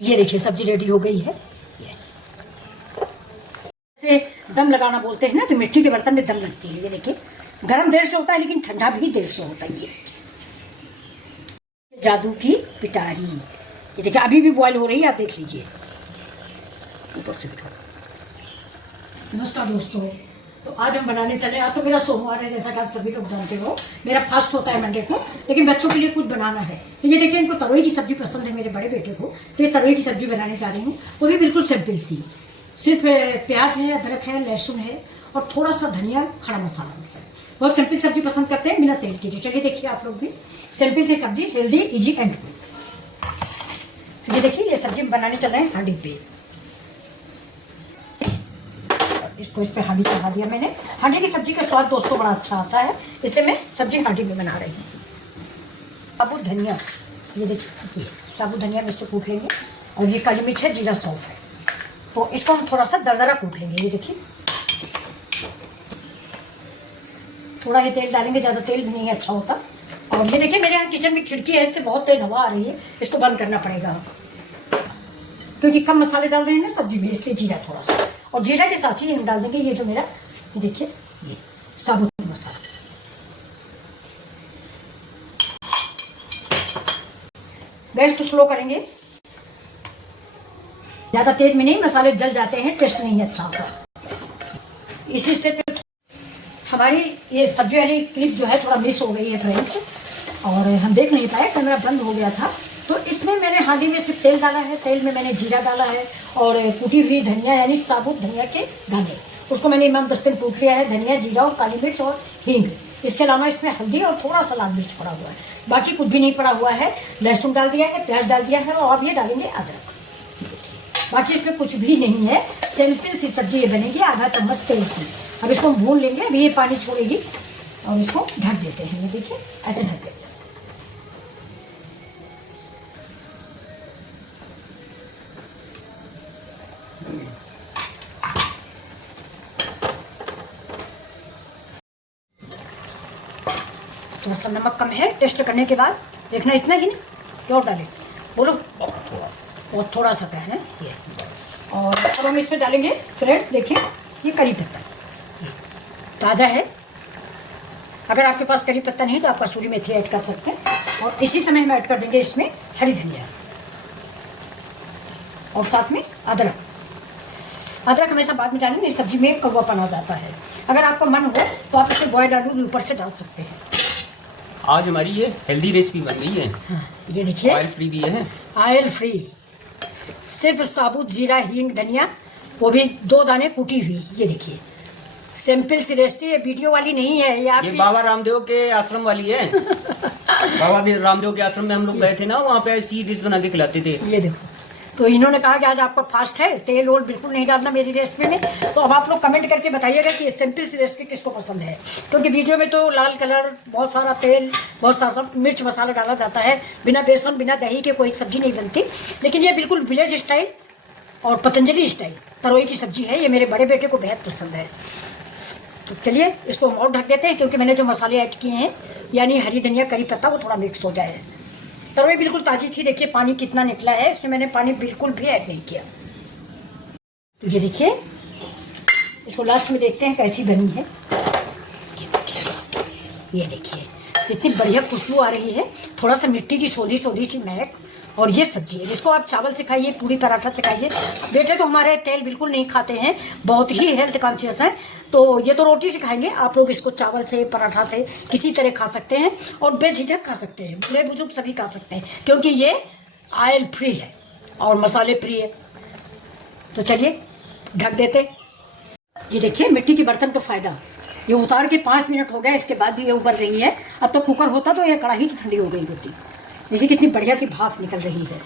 ये देखिए सब्जी रेडी हो गई है। ये दम लगाना बोलते हैं ना, तो मिट्टी के बर्तन में दम लगती है। ये देखिए गर्म देर से होता है लेकिन ठंडा भी देर से होता है। ये देखिए जादू की पिटारी, ये देखिए अभी भी बॉयल हो रही है, आप देख लीजिए ऊपर से दिखाओ। नमस्कार दोस्तों, तो आज हम बनाने चले। आज तो मेरा सोमवार है, जैसा कि आप सभी लोग जानते हो। मेरा फास्ट होता है मंडे को, लेकिन बच्चों के लिए कुछ बनाना है। तो ये देखिए इनको तरोई की सब्जी पसंद है, मेरे बड़े बेटे को। तो ये तरोई की सब्जी बनाने जा रही हूँ, वो भी बिल्कुल सिंपल सी। सिर्फ प्याज है, अदरक है, लहसुन है और थोड़ा सा धनिया, खड़ा मसाला। बहुत सिंपल सब्जी पसंद करते हैं, बिना तेल की। तो चलिए देखिए आप लोग भी सिंपल सी सब्जी, हेल्दी, इजी एंड गुड। तो ये देखिए ये सब्जी बनाने चल रहे हैं हांडी पे। इसको इस पे हांडी चढ़ा दिया मैंने। हांडी की सब्जी का स्वाद दोस्तों बड़ा अच्छा आता है, इसलिए मैं सब्जी हांडी में बना रही हूँ। साबुत धनिया, ये देखिए साबुत धनिया में इसको कूट लेंगे। और ये काली मिर्च है, जीरा सौंफ है, तो इसको हम थोड़ा सा दरदरा कूट लेंगे। ये देखिए थोड़ा ही तेल डालेंगे, ज़्यादा तेल भी नहीं अच्छा होता। और ये देखिए मेरे यहाँ किचन में खिड़की है, इससे बहुत तेज हवा आ रही है, इसको बंद करना पड़ेगा क्योंकि कम मसाले डाल रहे हैं ना सब्जी में, इसलिए जीरा थोड़ा सा। और जीरा के साथ ही हम डाल देंगे ये जो मेरा, ये देखिए ये साबुत मसाला। गैस को स्लो करेंगे, ज्यादा तेज में नहीं, मसाले जल जाते हैं, टेस्ट नहीं अच्छा होता। इसी स्टेप पे हमारी ये सब्जी वाली क्लिप जो है थोड़ा मिस हो गई है फ्रेंड्स, और हम देख नहीं पाए, कैमरा बंद हो गया था। तो इसमें मैंने हांडी में सिर्फ तेल डाला है, तेल में मैंने जीरा डाला है और कुटी हुई धनिया यानी साबुत धनिया के दाने, उसको मैंने इमाम दस्ते कूट लिया है। धनिया, जीरा और काली मिर्च और हींग। इसके अलावा इसमें हल्दी और थोड़ा सा लाल मिर्च पड़ा हुआ है, बाकी कुछ भी नहीं पड़ा हुआ है। लहसुन डाल दिया है, प्याज डाल दिया है और अब ये डालेंगे अदरक। बाकी इसमें कुछ भी नहीं है, सिंपल सी सब्जी ये बनेगी। आधा चम्मच तेल की। अब इसको हम भून लेंगे, अभी ये पानी छोड़ेगी और इसको ढक देते हैं। ये देखिए ऐसे ढक देते हैं। थोड़ा सा नमक कम है, टेस्ट करने के बाद देखना, इतना ही नहीं, क्या डालें बोलो, और थोड़ा सा क्या है ये। और अब हम इसमें डालेंगे फ्रेंड्स, देखिए ये करी पत्ता ताज़ा है। अगर आपके पास करी पत्ता नहीं तो आप कसूरी मेथी ऐड कर सकते हैं। और इसी समय हम ऐड कर देंगे इसमें हरी धनिया और साथ में अदरक। अदरक हमेशा बाद में डालेंगे, इस सब्जी में कड़वापन आ जाता है। अगर आपका मन हो तो आप इसमें बॉयल आलू भी ऊपर से डाल सकते हैं। आज हमारी ये हेल्दी रेसिपी बन गई है। हाँ, ये देखिए ऑयल फ्री भी है। ऑयल फ्री, सिर्फ साबुत जीरा, हींग, धनिया, वो भी 2 दाने कुटी हुई। ये देखिए सिंपल सी रेसिपी, ये वीडियो वाली नहीं है, ये बाबा रामदेव के आश्रम वाली है। बाबा रामदेव के आश्रम में हम लोग गए थे ना, वहाँ पे ऐसी डिश बना के खिलाते थे। ये देखो, तो इन्होंने कहा कि आज आपका फास्ट है, तेल और बिल्कुल नहीं डालना मेरी रेसिपी में। तो अब आप लोग कमेंट करके बताइएगा कि ये सिंपल सी रेसिपी किसको पसंद है, क्योंकि वीडियो में तो लाल कलर, बहुत सारा तेल, बहुत सारा मिर्च मसाला डाला जाता है। बिना बेसन, बिना दही के कोई सब्जी नहीं बनती। लेकिन ये बिल्कुल विलेज स्टाइल और पतंजलि स्टाइल तरोई की सब्जी है, ये मेरे बड़े बेटे को बेहद पसंद है। तो चलिए इसको हम और ढक देते हैं, क्योंकि मैंने जो मसाले ऐड किए हैं यानी हरी धनिया, करी पत्ता, वो थोड़ा मिक्स हो जाए। तरोई बिल्कुल ताज़ी थी, देखिए पानी कितना निकला है, इसमें मैंने पानी बिल्कुल भी ऐड नहीं किया। तो ये देखिए इसको लास्ट में देखते हैं कैसी बनी है। ये देखिए कितनी बढ़िया खुशबू आ रही है, थोड़ा सा मिट्टी की सोधी सोधी सी महक। और ये सब्जी है जिसको आप चावल से खाइए, पूरी पराठा से खाइए। बेटे तो हमारे तेल बिल्कुल नहीं खाते हैं, बहुत ही हेल्थ कॉन्शियस हैं, तो ये तो रोटी से खाएंगे। आप लोग इसको चावल से, पराठा से, किसी तरह खा सकते हैं और बेझिझक खा सकते हैं। बूढ़े बुजुर्ग सभी खा सकते हैं, क्योंकि ये ऑयल फ्री है और मसाले फ्री है। तो चलिए ढक देते। ये देखिए मिट्टी के बर्तन का फ़ायदा, ये उतार के 5 मिनट हो गए, इसके बाद भी ये उबल रही है। अब तो कुकर होता तो ये कढ़ाई तो ठंडी हो गई होती। देखिए कितनी बढ़िया सी भाप निकल रही है।